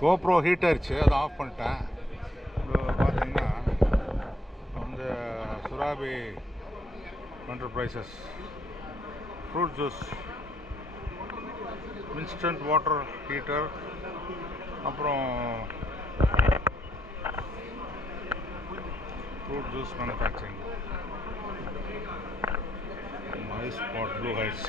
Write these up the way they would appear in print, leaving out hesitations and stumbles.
GoPro heat ஆயிடுச்சு, அதை of பண்ணிட்டேன். இப்போ பார்த்தீங்கன்னா வந்து Surabhi enterprises fruit juice, instant water heater, அப்புறம் fruit juice manufacturing, ice spot, blue heights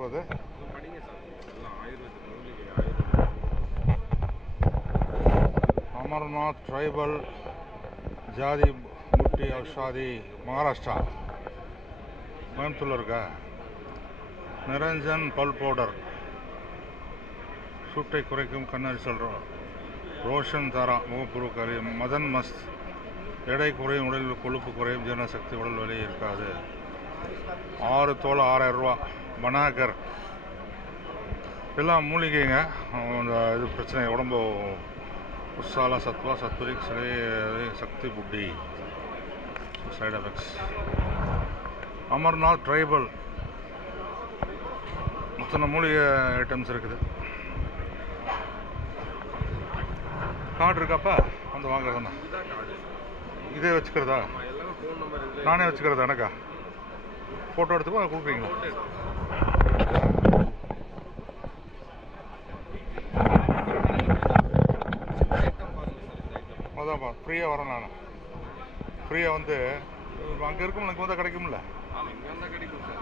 போது. அமர்நாத் ட்ரைபல் ஜாதி முட்டி ஔஷாதி, மகாராஷ்டிரா, கோயம்புத்தூரில் இருக்கா. நிரஞ்சன் பல் பவுடர், சூட்டை குறைக்கும் கண்ணரிசல், ரோஷன் தாரா முகப்புரு கரையும், மதன் மஸ்த் எடை குறையும், உடலில் கொழுப்பு குறையும், ஜீரணசக்தி, உடல் வலி இருக்காது. 6 தோல் 6000 ரூபா. பனாகர் எல்லாம் மூலிகைங்க. அந்த இது பிரச்சனை, உடம்பு உசாலா சத்வா சத்வரிக் சக்தி புட்டி, சைடு எஃபெக்ட்ஸ். அமர்நாத் ட்ரைபல், இத்தனை மூலிகை ஐட்டம்ஸ் இருக்குது. கார்டு இருக்காப்பா, வந்து வாங்குறதுண்ணா. இதே வச்சுக்கிறதா? நானே வச்சுக்கிறதா? எனக்கா ஃபோட்டோ எடுத்துக்கோ, கொடுக்குறீங்களா? அதான்ப்பா, ஃப்ரீயாக வரேன் நான். ஃப்ரீயாக வந்து அங்கே இருக்கும், எனக்கு வந்து கிடைக்கும்ல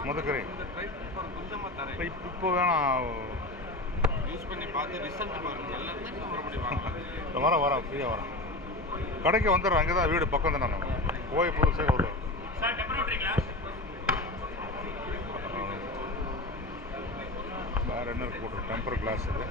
முதக்கரை. இப்போ வேணாம், வரேன் ஃப்ரீயாக வரேன். கடைக்கு வந்துடுறேன், அங்கே தான் வீடு பக்கம் தானே. நான் போய் புதுசாக வருவேன். வேறு என்ன இருக்கு போட்டு, டெம்பர் கிளாஸ் இது.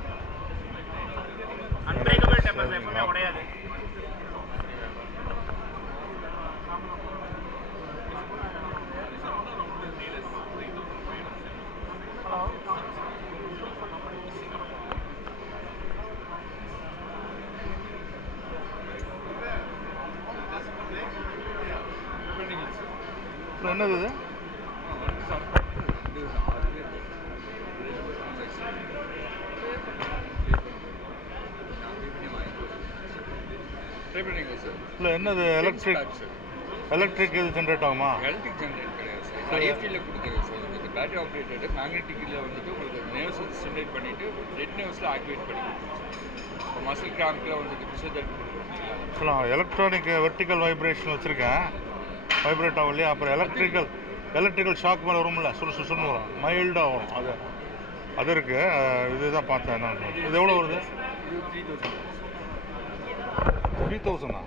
என்னது இது? இல்லை என்னது? எலக்ட்ரிக் இது ஜென்ரேட் ஆகுமா? எலக்ட்ரிக் ஜென்ரேட் கிடையாது சார், ஏபியில் கொடுக்குறது சார். உங்களுக்கு பேட்டரி ஆப்ரேட்டட் மேக்னெட்டிக்கில் வந்துட்டு உங்களுக்கு நர்வ்ஸ் வந்து ஸ்டிமுலேட் பண்ணிவிட்டு ரெட் நர்வ்ஸில் ஆக்டிவேட் பண்ணி இப்போ மசில் கிராம்பில் வந்துட்டு ஃபிசியோதெரப்பி கொடுக்குறோம். எலக்ட்ரானிக் வெர்டிக்கல் வைப்ரேஷன் வச்சுருக்கேன், வைப்ரேட் ஆகும் இல்லையா? அப்புறம் எலக்ட்ரிக்கல் ஷாக் மேலே வரும்ல, சுருன்னு வரும், மைல்டாக வரும். அது இருக்குது. இதுதான் பார்த்தேன். என்ன இது எவ்வளோ வருது? 3000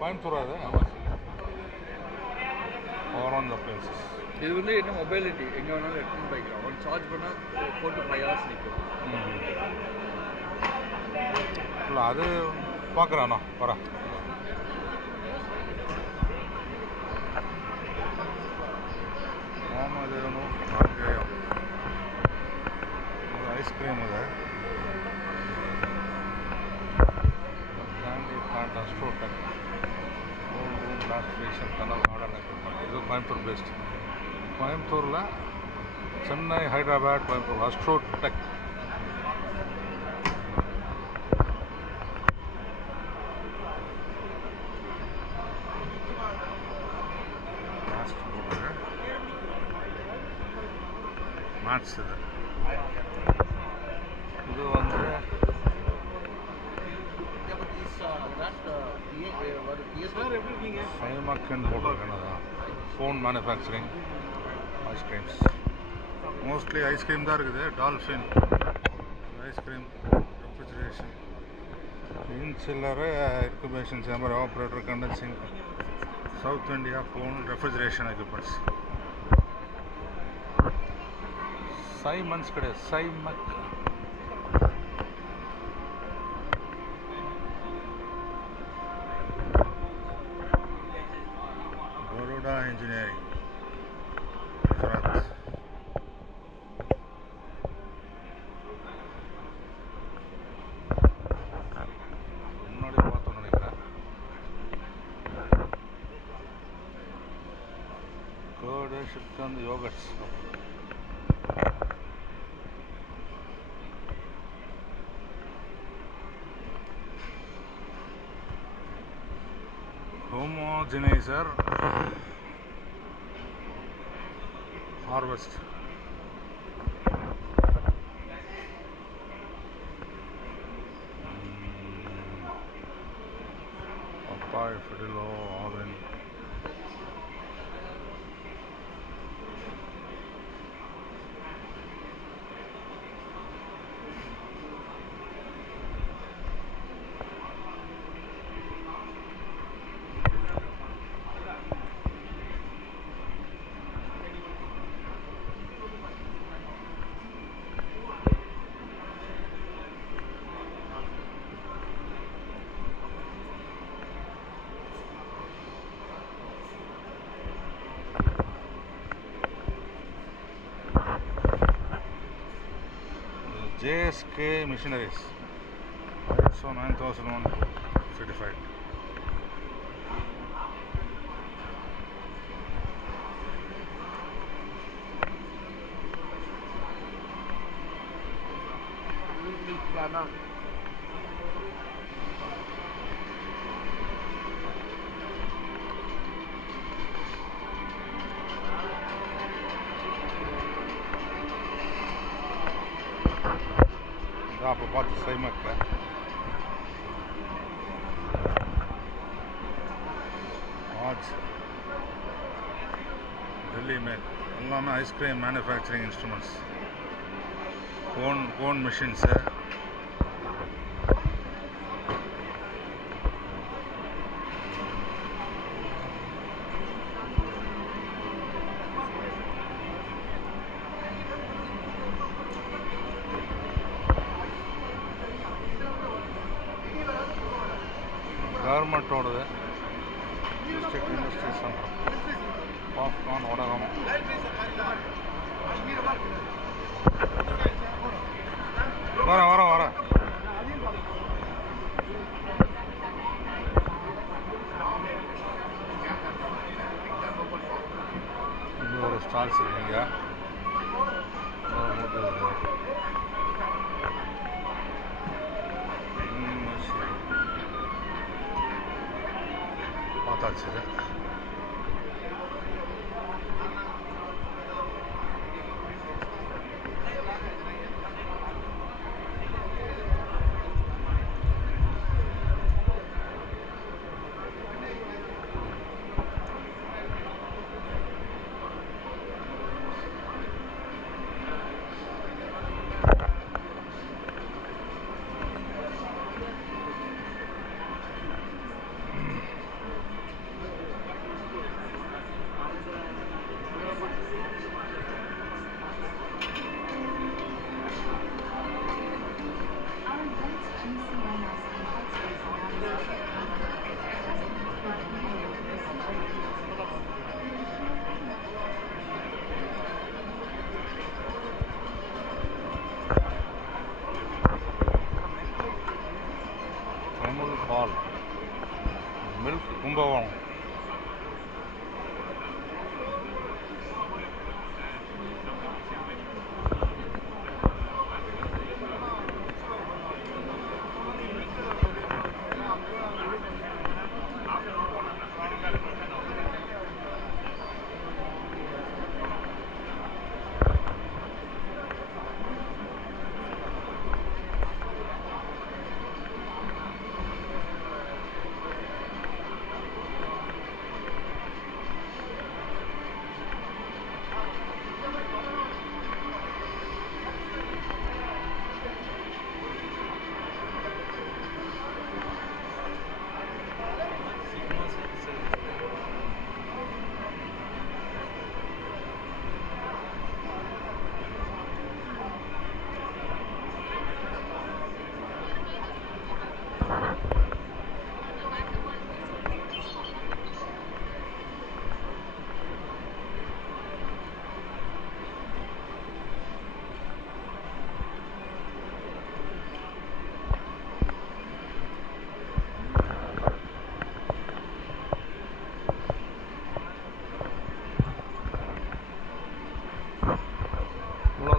கோயம்புத்தூர். அது ஆன் த பிளேசஸ். இது வந்து என்ன மொபைலிட்டி, எங்கே வேணாலும் எடுத்துன்னு போய்க்கலாம். ஒன் சார்ஜ் பண்ணால் 4 to 5 hours நிற்கும். இல்லை அது பார்க்குறேண்ணா, வரேன். ராமதேவனு ஐஸ்கிரீம் ಇದೆ. ಗಾಂಧಿ ಪ್ಲಾಂಟ್ ಅಸ್ಟ್ರೋಟೆಕ್ ಲಾಸ್ಟ್ರೇಷನ್ ಟನಲ್ ಮಾಡಲ್ ಎಕ್ವಿಪ್ಮೆಂಟ್. ಇದು ಕೋಯಂಬತ್ತೂರು ಬೇಸ್ಡ್. கோயம்புத்தூரில் சென்னை, ஹைதராபாத், கோயம்புத்தூர் அஸ்ட்ரோடெக். மேட்ச் இது வந்து சைமக்கன் போட்டிருக்கேன். Phone manufacturing, ice creams, mostly ice cream தான் இருக்குது. டால்ஃபின் ஐஸ்கிரீம், ரெஃப்ரிஜரேஷன், இன்சில்லரு, incubation chamber, operator, condensing, south India phone refrigeration equipments. Siemens கிடையாது, சைமக். பரோடா இன்ஜினியரிங், குஜராத். முன்னாடி பார்த்தோம் நினைக்கிறேன். Ayurveda Shrikhand yogurts. Homogenizer harvest. Papaya, Fidelio, Oven. JSK Machineries, ISO 9001 certified. அப்போ பார்த்து சைமக்கு வாட்ச் டெல்லி மேட் எல்லாமே ice cream manufacturing instruments, cone machines, கவர்மெண்ட்டோடது district industry centre, popcorn, வடகம். வரேன் இது ஒரு ஸ்டால்ஸ் இருக்குங்க. பார்த்தாச்சு.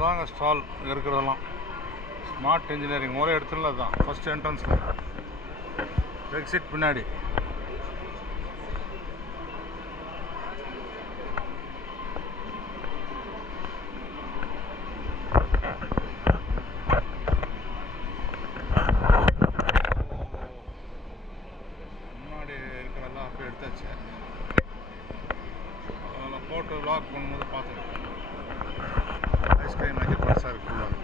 அவ்வளோதாங்க ஸ்டால் இருக்கிறதெல்லாம். ஸ்மார்ட் இன்ஜினியரிங் ஒரே இடத்துல தான் ஃபஸ்ட் என்ட்ரன்ஸில், எக்ஸிட் பின்னாடி. முன்னாடி இருக்கிறதெல்லாம் அப்படியே எடுத்தாச்சு. அதில் போட்டு வ்ளாக் பண்ணும்போது பார்த்துருக்கேன். ஐஸ்கிரீம் நகை பெருசாக இருக்கு ஃபுல்லாக.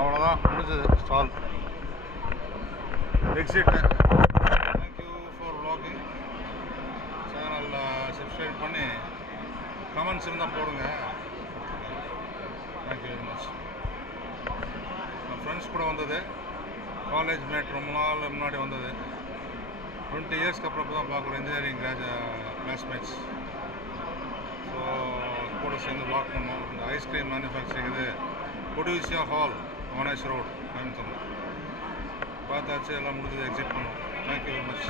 அவ்வளோதான் முடிஞ்சது stall, exit. Thank you for vlogging. சேனலில் சப்ஸ்கிரைப் பண்ணி கமெண்ட்ஸ் இருந்தால் போடுங்க. Thank you very much. என் ஃப்ரெண்ட்ஸ் கூட வந்தது, காலேஜ் மேட் ரொம்ப நாள் முன்னாடி வந்தது. 20 இயர்ஸ்க்கு அப்புறம் தான் பார்க்குறோம் இன்ஜினியரிங் கிளாஸ்மேட்ஸ். ஸோ கூட சேர்ந்து வ்ளாக் பண்ணோம். இந்த ஐஸ்கிரீம் மேனுஃபேக்சரிங் இது கொடிசியா ஹால், மோனேஷ் ரோட், கோயம்புத்தூர். பார்த்தாச்சு, எல்லாம் முடிஞ்சது, எக்ஸிட் பண்ணுவோம். Thank you very much.